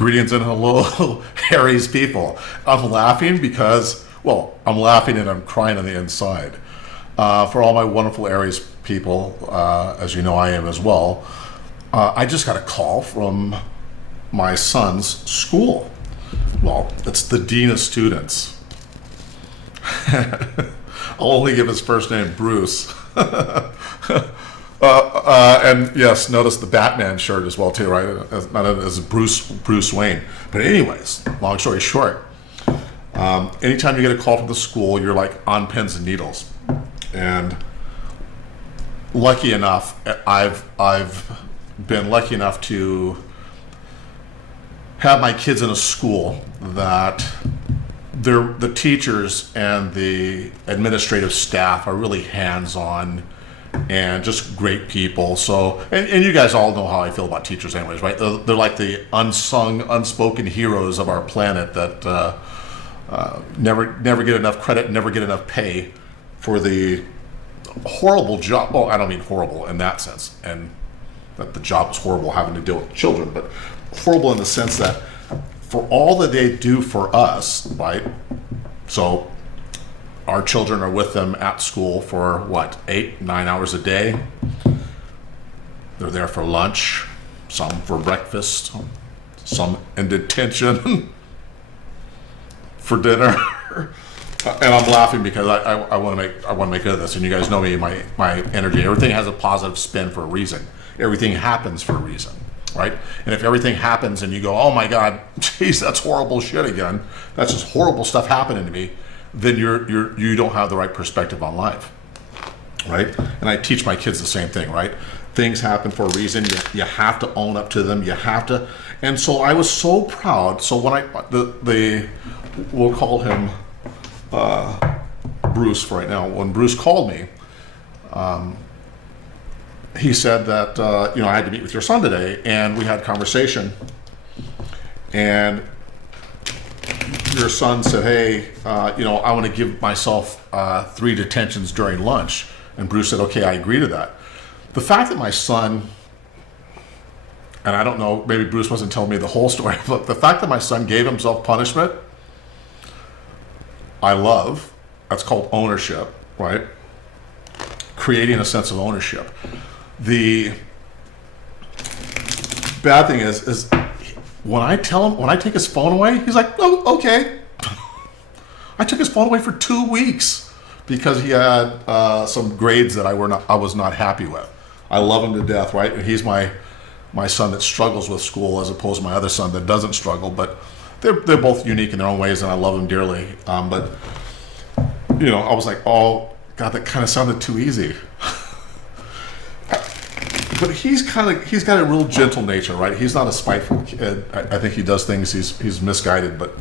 Greetings and hello, Aries people. I'm laughing because, well, I'm laughing and I'm crying on the inside. For all my wonderful Aries people, as you know I am as well, I just got a call from my son's school. Well, it's the Dean of Students. I'll only give his first name, Bruce. And yes, notice the Batman shirt as well too, right? Not as Bruce Wayne. But anyways, long story short, anytime you get a call from the school, you're like on pins and needles. And lucky enough, I've been lucky enough to have my kids in a school that the teachers and the administrative staff are really hands-on and just great people. So, and you guys all know how I feel about teachers anyways, right? They're like the unsung, unspoken heroes of our planet that never get enough credit, never get enough pay for the horrible job. Well, I don't mean horrible in that sense, and that the job is horrible having to deal with children, but horrible in the sense that for all that they do for us, right? So our children are with them at school for what, 8-9 hours a day. They're there for lunch, some for breakfast, some in detention for dinner. And I'm laughing because I want to make good of this. And you guys know me, my energy. Everything has a positive spin for a reason. Everything happens for a reason, right? And if everything happens and you go, oh my God, geez, that's horrible shit again. That's just horrible stuff happening to me. Then you don't have the right perspective on life, right? And I teach my kids the same thing, right? Things happen for a reason. You have to own up to them. You have to. And so I was so proud. So when we'll call him Bruce for right now. When Bruce called me, he said that I had to meet with your son today, and we had a conversation. And your son said, hey, I want to give myself 3 detentions during lunch. And Bruce said, okay, I agree to that. The fact that my son, and I don't know, maybe Bruce wasn't telling me the whole story, but the fact that my son gave himself punishment, I love. That's called ownership, right? Creating a sense of ownership. The bad thing is when I take his phone away, he's like, oh, okay. I took his phone away for 2 weeks because he had some grades that I was not happy with. I love him to death, right? And he's my son that struggles with school as opposed to my other son that doesn't struggle. But they're both unique in their own ways, and I love them dearly. But I was like, oh God, that kind of sounded too easy. But he's got a real gentle nature, right? He's not a spiteful kid. I think he does things, he's misguided, but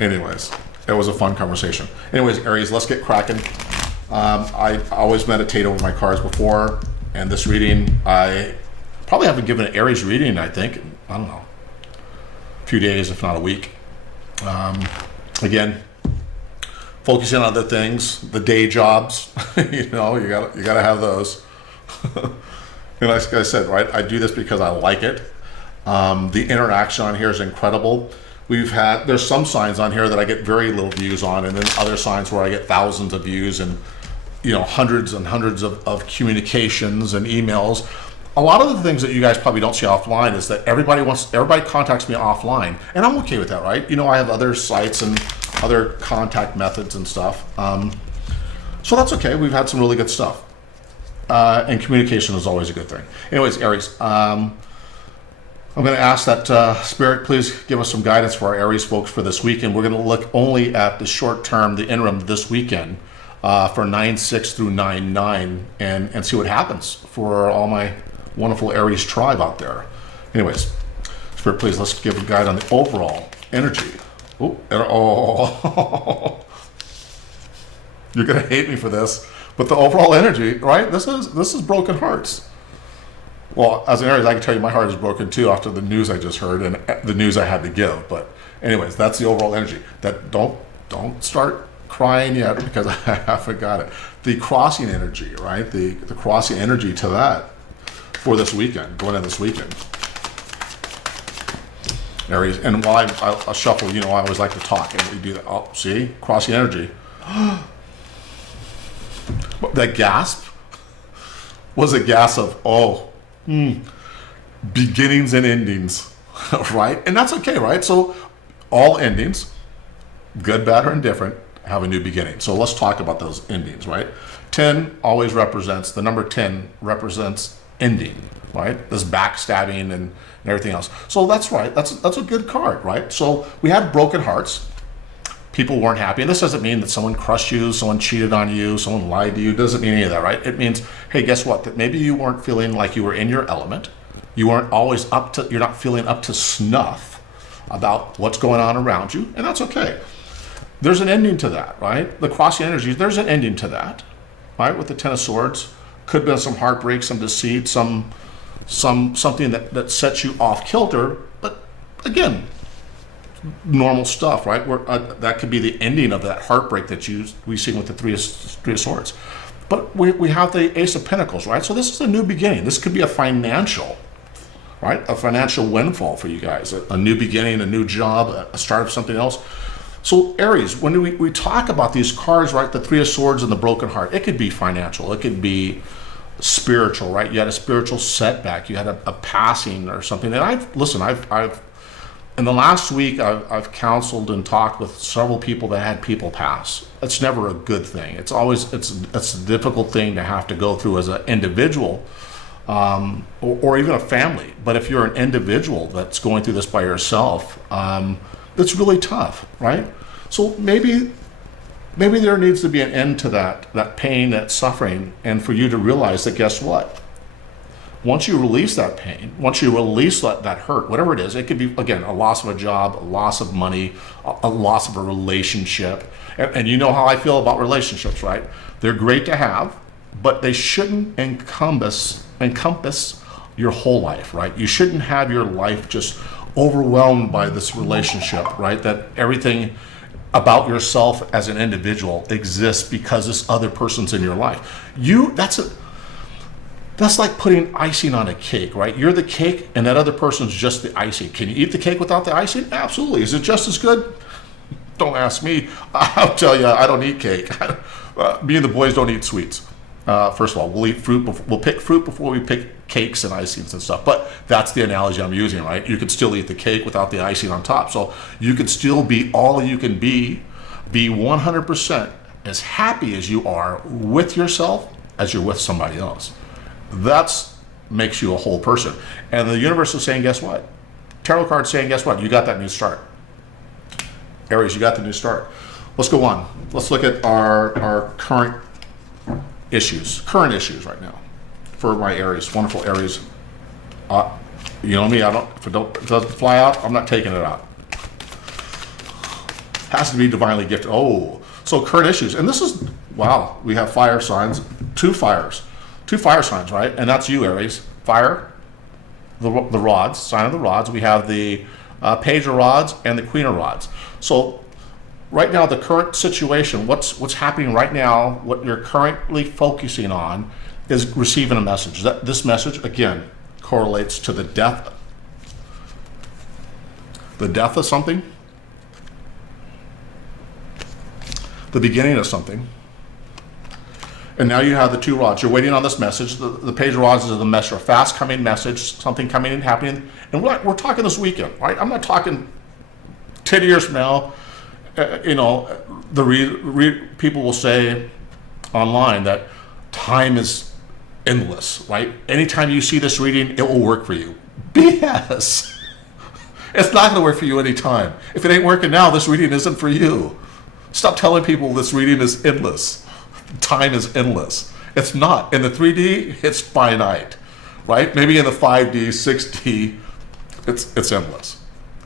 anyways, it was a fun conversation. Anyways, Aries, let's get cracking. I always meditate over my cards before, and this reading, I probably haven't given an Aries reading, I think, I don't know, a few days, if not a week. Again, focusing on other things, the day jobs, you gotta have those. And like I said, right, I do this because I like it. The interaction on here is incredible. There's some signs on here that I get very little views on, and then other signs where I get thousands of views and hundreds and hundreds of communications and emails. A lot of the things that you guys probably don't see offline is that everybody contacts me offline, and I'm okay with that, right? I have other sites and other contact methods and stuff. So that's okay. We've had some really good stuff. And communication is always a good thing. Anyways, Aries, I'm going to ask that Spirit please give us some guidance for our Aries folks for this weekend. We're going to look only at the short term, the interim this weekend for 9/6 through 9/9 and see what happens for all my wonderful Aries tribe out there. Anyways, Spirit please, let's give a guide on the overall energy. You're going to hate me for this. But the overall energy, right? This is broken hearts. Well, as an Aries, I can tell you my heart is broken too after the news I just heard and the news I had to give. But anyways, that's the overall energy. That don't start crying yet because I haven't got it. The crossing energy, right? The crossing energy to that for this weekend, going in this weekend. Aries. And while I shuffle, I always like to talk, and we do that. Oh, see, crossing energy. That gasp was a gasp of beginnings and endings, right? And that's okay, right? So all endings, good, bad, or indifferent, have a new beginning. So let's talk about those endings, right? 10 always represents, the number 10 represents ending, right? This backstabbing and everything else. So that's right. That's a good card, right? So we have broken hearts. People weren't happy. And this doesn't mean that someone crushed you, someone cheated on you, someone lied to you. It doesn't mean any of that, right? It means, hey, guess what? That maybe you weren't feeling like you were in your element. You weren't always you're not feeling up to snuff about what's going on around you. And that's okay. There's an ending to that, right? The crossing energies, there's an ending to that, right? With the Ten of Swords, could have been some heartbreak, some deceit, something that sets you off kilter. But again, normal stuff, right? Where that could be the ending of that heartbreak that we see with the Three of Swords. But we have the Ace of Pentacles, right? So this is a new beginning. This could be a financial, right? A financial windfall for you guys, a new beginning, a new job, a start of something else. So Aries, when we talk about these cards, right? The Three of Swords and the broken heart, it could be financial, it could be spiritual, right? You had a spiritual setback, you had a passing or something. And I've in the last week, I've counseled and talked with several people that had people pass. It's never a good thing. It's a difficult thing to have to go through as an individual, or even a family. But if you're an individual that's going through this by yourself, it's really tough, right? So maybe there needs to be an end to that pain, that suffering, and for you to realize that, guess what? Once you release that pain, once you release that hurt, whatever it is, it could be, again, a loss of a job, a loss of money, a loss of a relationship. And you know how I feel about relationships, right? They're great to have, but they shouldn't encompass your whole life, right? You shouldn't have your life just overwhelmed by this relationship, right? That everything about yourself as an individual exists because this other person's in your life. That's like putting icing on a cake, right? You're the cake and that other person's just the icing. Can you eat the cake without the icing? Absolutely. Is it just as good? Don't ask me. I'll tell you, I don't eat cake. Me and the boys don't eat sweets. First of all, we'll eat fruit. We'll pick fruit before we pick cakes and icings and stuff. But that's the analogy I'm using, right? You can still eat the cake without the icing on top. So you can still be all you can be 100% as happy as you are with yourself as you're with somebody else. That makes you a whole person. And the universe is saying, guess what? Tarot card's saying, guess what? You got that new start. Aries, you got the new start. Let's go on. Let's look at our current issues right now for my Aries, wonderful Aries. You know me, if it doesn't fly out, I'm not taking it out. Has to be divinely gifted. Oh, so current issues. And this is, wow, we have fire signs, two fire signs, right? And that's you, Aries. Fire, the rods, sign of the rods. We have the Page of Rods and the Queen of Rods. So right now, the current situation, what's happening right now, what you're currently focusing on is receiving a message. This message, again, correlates to the death of something, the beginning of something. And now you have the two rods. You're waiting on this message. The Page of Rods is a message, a fast coming message, something coming and happening. And we're talking this weekend, right? I'm not talking 10 years from now. People will say online that time is endless, right? Anytime you see this reading, it will work for you. BS. It's not going to work for you anytime. If it ain't working now, this reading isn't for you. Stop telling people this reading is endless. Time is endless. It's not. In the 3D, it's finite, right? Maybe in the 5D, 6D, it's endless.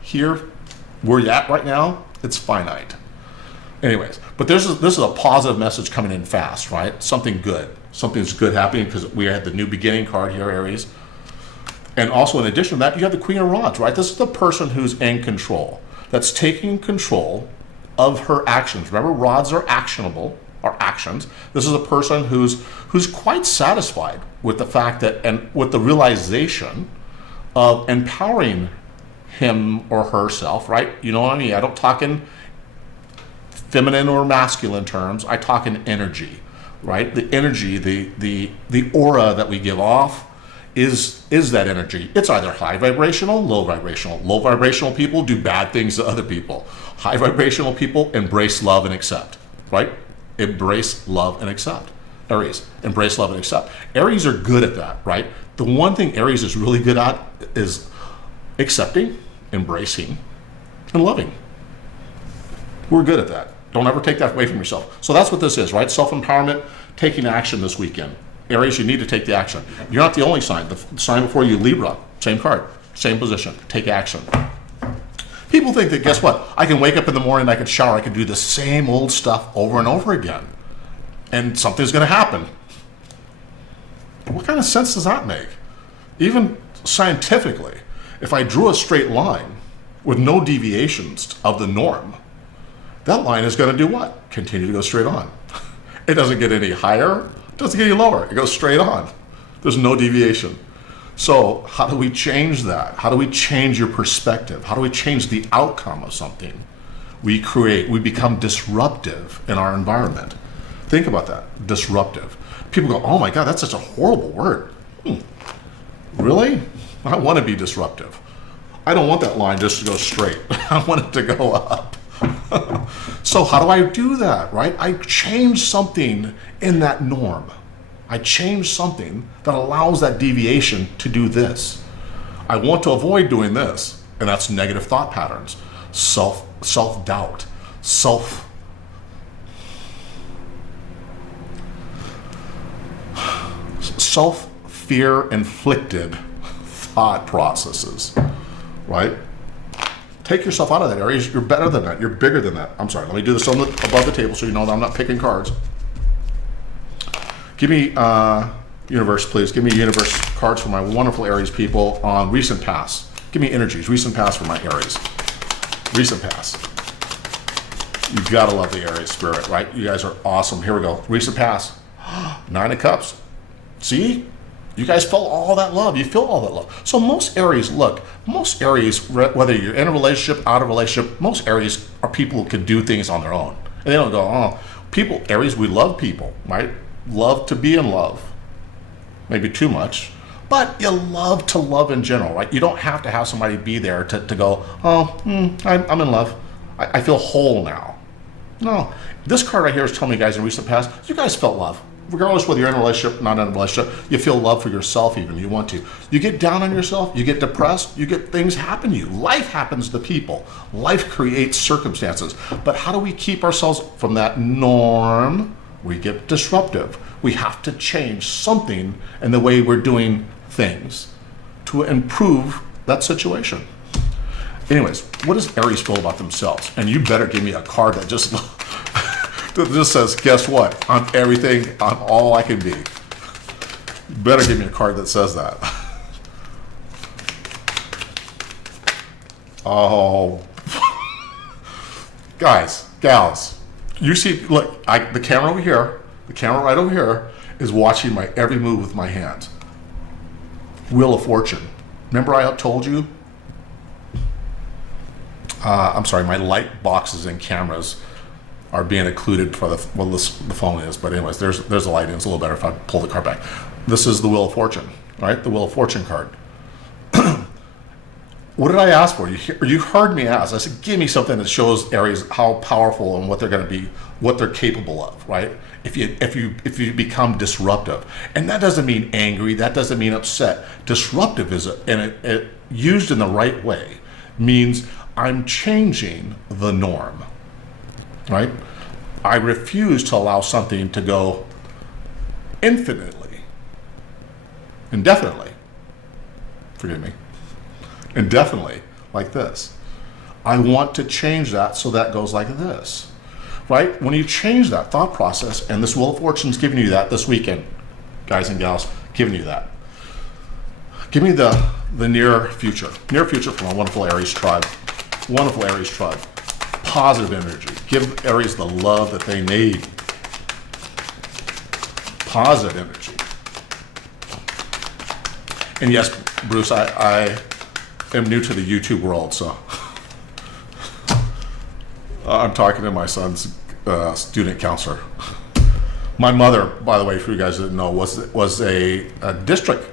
Here, where you're at right now, it's finite. Anyways, but this is a positive message coming in fast, right? Something's good happening because we had the new beginning card here, Aries. And also in addition to that, you have the Queen of Rods, right? This is the person who's in control, that's taking control of her actions. Remember, rods are actionable, are actions. This is a person who's quite satisfied with the fact that, and with the realization of empowering him or herself, right? You know what I mean? I don't talk in feminine or masculine terms. I talk in energy, right? The energy, the aura that we give off is that energy. It's either high vibrational, low vibrational. Low vibrational people do bad things to other people. High vibrational people embrace love and accept, right? Embrace love and accept. Aries, embrace love and accept. Aries are good at that, right? The one thing Aries is really good at is accepting, embracing, and loving. We're good at that. Don't ever take that away from yourself. So that's what this is, right? Self-empowerment, taking action this weekend. Aries, you need to take the action. You're not the only sign. The sign before you, Libra, same card, same position. Take action. People think that, guess what? I can wake up in the morning, I can shower, I can do the same old stuff over and over again, and something's going to happen. What kind of sense does that make? Even scientifically, if I drew a straight line with no deviations of the norm, that line is going to do what? Continue to go straight on. It doesn't get any higher, it doesn't get any lower. It goes straight on. There's no deviation. So how do we change that? How do we change your perspective? How do we change the outcome of something? We become disruptive in our environment. Think about that, disruptive. People go, oh my God, that's such a horrible word. Really? I want to be disruptive. I don't want that line just to go straight. I want it to go up. So how do I do that, right? I change something in that norm. I change something that allows that deviation to do this. I want to avoid doing this, and that's negative thought patterns, self-doubt, self-fear inflicted thought processes, right? Take yourself out of that area. You're better than that. You're bigger than that. I'm sorry. Let me do this above the table so you know that I'm not picking cards. Give me universe, please. Give me universe cards for my wonderful Aries people on recent past. Give me energies. Recent past for my Aries. Recent past. You gotta love the Aries spirit, right? You guys are awesome. Here we go. Recent past. 9 of Cups. See? You guys felt all that love. You feel all that love. So most Aries, whether you're in a relationship, out of a relationship, most Aries are people who can do things on their own. And they don't go, oh, people, Aries, we love people, right? Love to be in love. Maybe too much. But you love to love in general, right? You don't have to have somebody be there to go, oh, I'm in love. I feel whole now. No. This card right here is telling me, guys, in recent past, you guys felt love. Regardless whether you're in a relationship, not in a relationship, you feel love for yourself even, you want to. You get down on yourself, you get depressed, you get things happen to you. Life happens to people. Life creates circumstances. But how do we keep ourselves from that norm? We get disruptive. We have to change something in the way we're doing things to improve that situation. Anyways, what does Aries feel about themselves? And you better give me a card that just says, guess what? I'm everything, I'm all I can be. You better give me a card that says that. Oh. Guys, gals, you see, look, the camera over here, the camera right over here is watching my every move with my hands. Wheel of Fortune. Remember I told you? I'm sorry, my light boxes and cameras are being occluded for the phone is, but anyways, there's a light in. It's a little better if I pull the card back. This is the Wheel of Fortune, right? The Wheel of Fortune card. What did I ask for? You heard me ask. I said, give me something that shows Aries how powerful and what they're going to be, what they're capable of, right? If you become disruptive, and that doesn't mean angry, that doesn't mean upset. Disruptive it used in the right way means I'm changing the norm. Right? I refuse to allow something to go indefinitely, like this. I want to change that so that goes like this, right? When you change that thought process, and this Wheel of Fortune's giving you that this weekend, guys and gals, giving you that. Give me the near future for my wonderful Aries tribe. Positive energy. Give Aries the love that they need. Positive energy. And yes, Bruce, I am new to the YouTube world, so I'm talking to my son's student counselor. My mother, by the way, for you guys that didn't know, was a district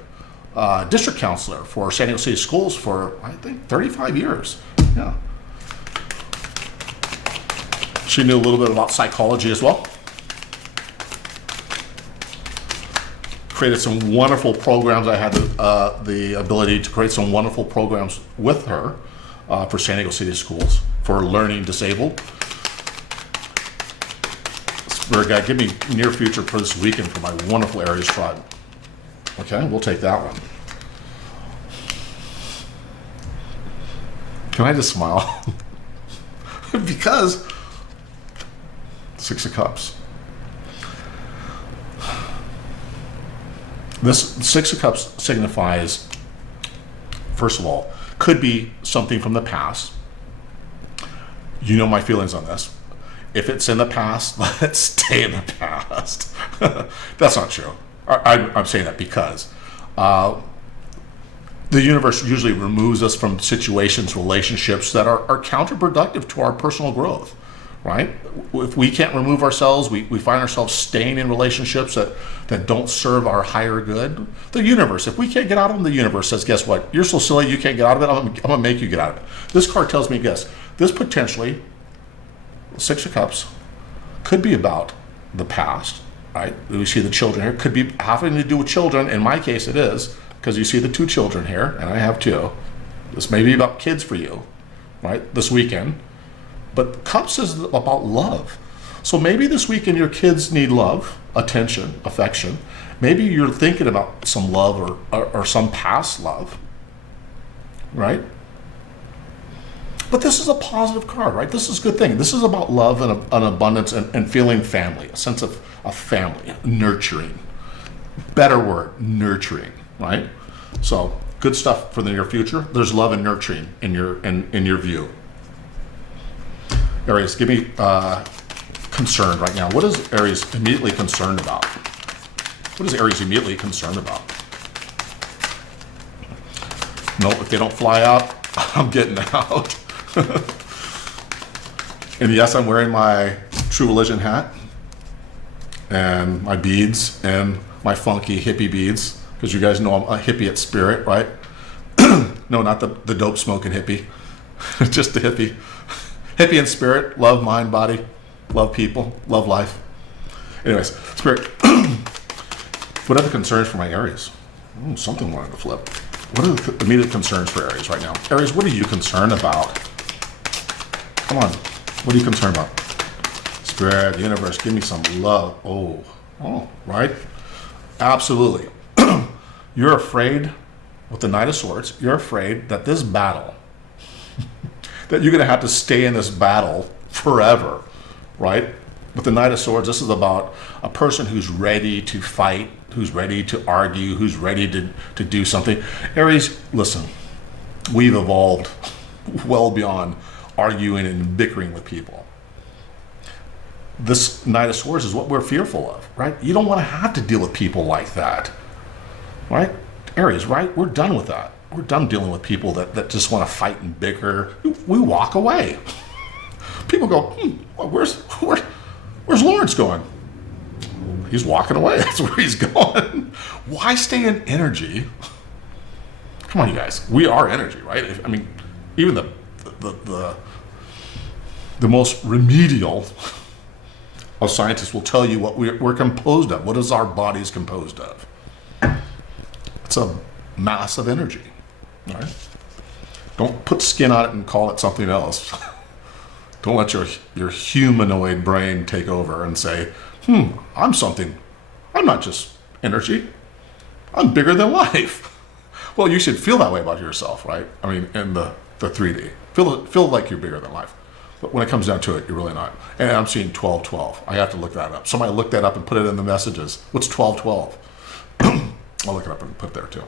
counselor for San Diego City Schools for, I think, 35 years. Yeah. She knew a little bit about psychology as well. Created some wonderful programs. I had the ability to create some wonderful programs with her for San Diego City Schools for learning disabled. Spirit guide, give me near future for this weekend for my wonderful Aries tribe. Okay, we'll take that one. Can I just smile? Because Six of Cups. This Six of Cups signifies, first of all, could be something from the past. You know my feelings on this. If it's in the past, let it stay in the past. That's not true. I'm saying that because the universe usually removes us from situations, relationships that are counterproductive to our personal growth, right? If we can't remove ourselves, we find ourselves staying in relationships that don't serve our higher good. The universe, if we can't get out of them, the universe says, guess what? You're so silly, you can't get out of it. I'm going to make you get out of it. This card tells me, guess, this potentially, Six of Cups, could be about the past, right? We see the children here. Could be having to do with children. In my case, it is, because you see the two children here, and I have two. This may be about kids for you, right, this weekend. But Cups is about love. So maybe this weekend your kids need love, attention, affection. Maybe you're thinking about some love or some past love, right? But this is a positive card, right? This is a good thing. This is about love and an abundance and feeling family, a sense of family, nurturing. Better word, nurturing, right? So good stuff for the near future. There's love and nurturing in your view. Aries, give me concerned right now. What is Aries immediately concerned about? What is Aries immediately concerned about? No, if they don't fly out, I'm getting out. And yes, I'm wearing my True Religion hat and my beads and my funky hippie beads, because you guys know I'm a hippie at spirit, right? No, not the dope smoking hippie, just the hippie. Hippie in spirit, love mind, body, love people, love life. Anyways, spirit, what are the concerns for my Aries? Something wanted to flip. What are the immediate concerns for Aries right now? Aries, what are you concerned about? Come on, what are you concerned about? Spirit, universe, give me some love. Oh, right? Absolutely. You're afraid, with the Knight of Swords, you're afraid that this battle, that you're going to have to stay in this battle forever, right? With the Knight of Swords, this is about a person who's ready to fight, who's ready to argue, who's ready to do something. Aries, listen, we've evolved well beyond arguing and bickering with people. This Knight of Swords is what we're fearful of, right? You don't want to have to deal with people like that, right? Aries, right? We're done with that. We're done dealing with people that just want to fight and bicker. We walk away. People go, where's Lawrence going? He's walking away. That's where he's going. Why stay in energy? Come on, you guys. We are energy, right? I mean, even the most remedial of scientists will tell you what we're composed of. What is our bodies composed of? It's a mass of energy, right? Don't put skin on it and call it something else. Don't let your humanoid brain take over and say, I'm something. I'm not just energy. I'm bigger than life. Well, you should feel that way about yourself, right? I mean, in the 3D. Feel like you're bigger than life. But when it comes down to it, you're really not. And I'm seeing 1212. I have to look that up. Somebody look that up and put it in the messages. What's 1212? I'll look it up and put it there too.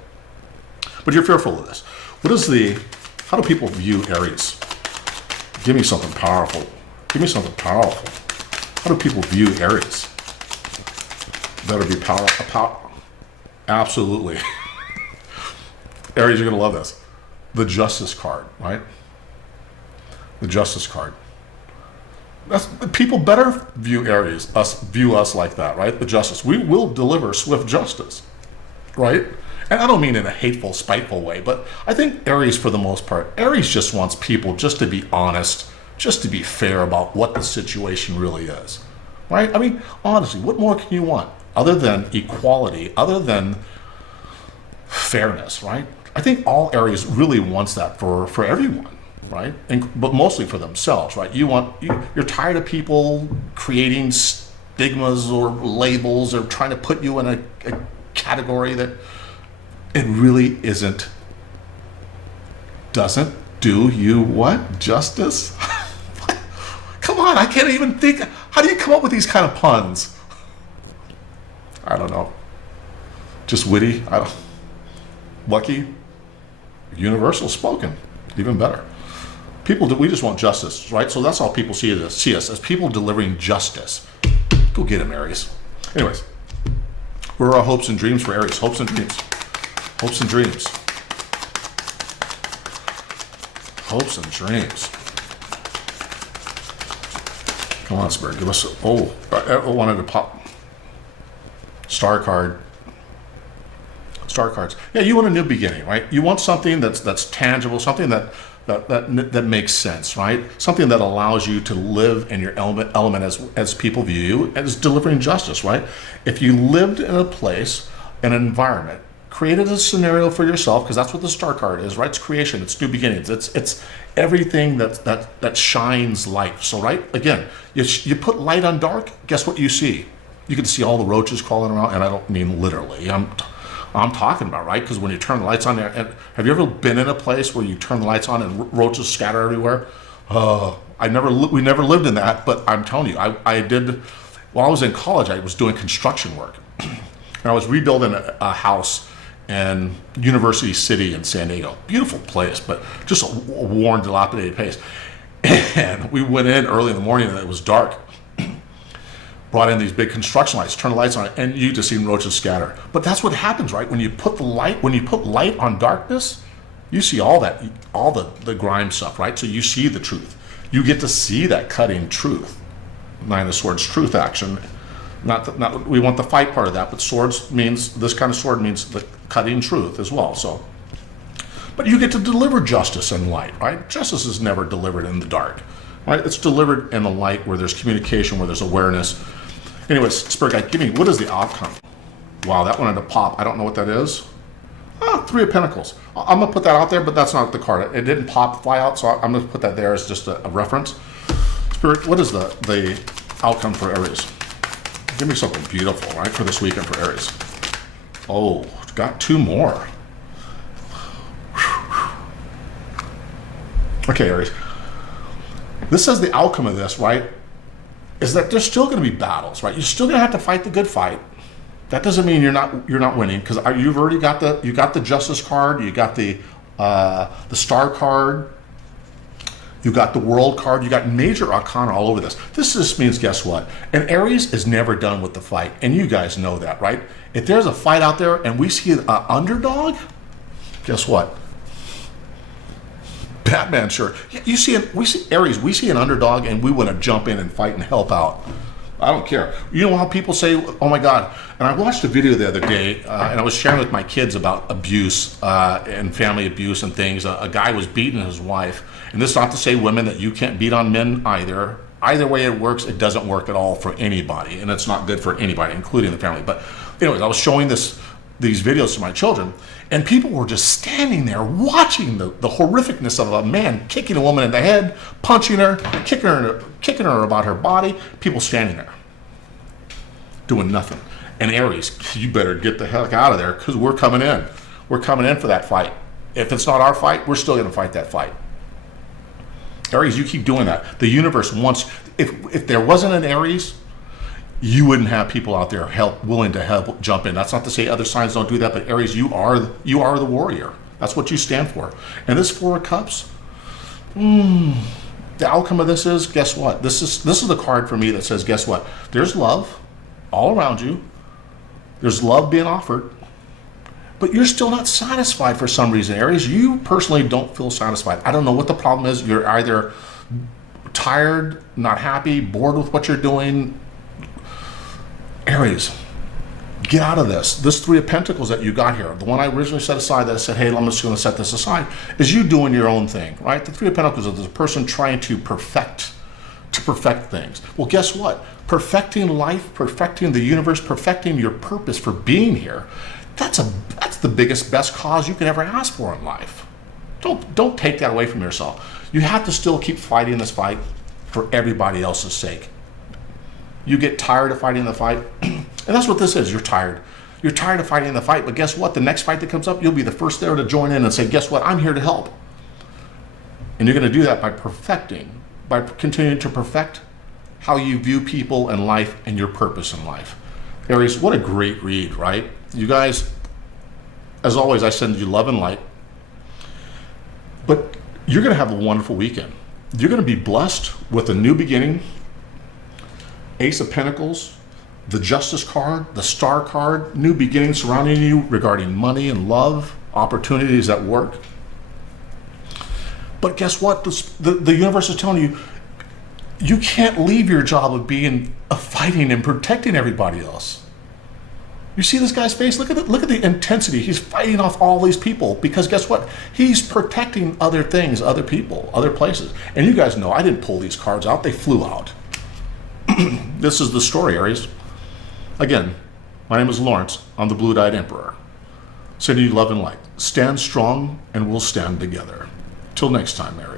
But you're fearful of this. How do people view Aries? Give me something powerful. Give me something powerful. How do people view Aries? Better be power. Absolutely. Aries, you're going to love this. the Justice card, right? The Justice card. People better view us like that, right? The Justice. We will deliver swift justice, right? And I don't mean in a hateful, spiteful way, but I think Aries, for the most part, Aries just wants people just to be honest, just to be fair about what the situation really is, right? I mean, honestly, what more can you want other than equality, other than fairness, right? I think all Aries really wants that for everyone, right? But mostly for themselves, right? You're tired of people creating stigmas or labels or trying to put you in a category that it really doesn't do you what? Justice? Come on, I can't even think. How do you come up with these kind of puns? I don't know. Just witty? Lucky? Universal spoken. Even better. We just want justice, right? So that's all people see us as people delivering justice. Go get them, Aries. Anyways, where are our hopes and dreams for Aries? Hopes and dreams. Hopes and dreams. Hopes and dreams. Come on, Spirit, give us. I wanted to pop. Star card. Star cards. Yeah, you want a new beginning, right? You want something that's tangible, something that makes sense, right? Something that allows you to live in your element as people view you, as delivering justice, right? If you lived in a place, an environment, created a scenario for yourself, because that's what the star card is, right? It's creation, it's new beginnings, it's everything that shines light. So, right, again, you put light on dark, guess what you see? You can see all the roaches crawling around, and I don't mean literally. I'm talking about, right? Because when you turn the lights on there, and have you ever been in a place where you turn the lights on and roaches scatter everywhere? We never lived in that, but I'm telling you, I did. While I was in college, I was doing construction work, and I was rebuilding a house in University City in San Diego. Beautiful place, but just a worn, dilapidated place. And we went in early in the morning, and it was dark. Brought in these big construction lights, turn the lights on, and you just see roaches scatter. But that's what happens, right? When you put light on darkness, you see all the grime stuff, right? So you see the truth. You get to see that cutting truth. Nine of Swords, truth action. Not we want the fight part of that, but swords means, this kind of sword means the cutting truth as well. So, but you get to deliver justice and light, right? Justice is never delivered in the dark, right? It's delivered in the light where there's communication, where there's awareness. Anyways, Spirit Guide, give me, what is the outcome? Wow, that wanted to pop. I don't know what that is. Three of Pentacles. I'm going to put that out there, but that's not the card. It didn't fly out, so I'm going to put that there as just a reference. Spirit, what is the outcome for Aries? Give me something beautiful, right, for this weekend for Aries. Oh, got two more. Okay, Aries. This says the outcome of this, right, is that there's still going to be battles, right? You're still going to have to fight the good fight. That doesn't mean you're not winning, because you've already got the Justice card, you got the Star card, you got the World card, you got major arcana all over this. This just means, guess what? And Aries is never done with the fight, and you guys know that, right? If there's a fight out there and we see an underdog, guess what? Batman, sure. We see Aries, we see an underdog and we want to jump in and fight and help out. I don't care. You know how people say, oh my God. And I watched a video the other day, and I was sharing with my kids about abuse and family abuse and things. A guy was beating his wife. And this is not to say, women, that you can't beat on men either. Either way it works, it doesn't work at all for anybody. And it's not good for anybody, including the family. But anyways, I was showing these videos to my children, and people were just standing there watching the horrificness of a man kicking a woman in the head, punching her, kicking her about her body. People standing there doing nothing. And Aries, you better get the heck out of there, because we're coming in. We're coming in for that fight. If it's not our fight, we're still going to fight that fight. Aries, you keep doing that. The universe wants. If there wasn't an Aries, you wouldn't have people out there willing to help jump in. That's not to say other signs don't do that, but Aries, you are the warrior. That's what you stand for. And this Four of Cups, the outcome of this is, guess what? This is the card for me that says, guess what? There's love all around you. There's love being offered. but you're still not satisfied for some reason, Aries. You personally don't feel satisfied. I don't know what the problem is. You're either tired, not happy, bored with what you're doing. Aries, get out of this. This Three of Pentacles that you got here, the one I originally set aside that I said, hey, I'm just going to set this aside, is you doing your own thing, right? The Three of Pentacles is the person trying to perfect things. Well, guess what? Perfecting life, perfecting the universe, perfecting your purpose for being here, that's the biggest, best cause you could ever ask for in life. Don't take that away from yourself. You have to still keep fighting this fight for everybody else's sake. You get tired of fighting the fight, and that's what this is. You're tired. You're tired of fighting the fight, but guess what? The next fight that comes up, you'll be the first there to join in and say, guess what? I'm here to help. And you're going to do that by continuing to perfect how you view people and life and your purpose in life. Aries, what a great read, right? You guys, as always, I send you love and light, but you're going to have a wonderful weekend. You're going to be blessed with a new beginning. Ace of Pentacles, the Justice card, the Star card, new beginnings surrounding you regarding money and love, opportunities at work. But guess what? The universe is telling you, you can't leave your job of fighting and protecting everybody else. You see this guy's face? Look at the intensity. He's fighting off all these people because guess what? He's protecting other things, other people, other places. And you guys know I didn't pull these cards out. They flew out. This is the story, Aries. Again, my name is Lawrence. I'm the Blue-Dyed Emperor. Sending you love and light. Stand strong and we'll stand together. Till next time, Aries.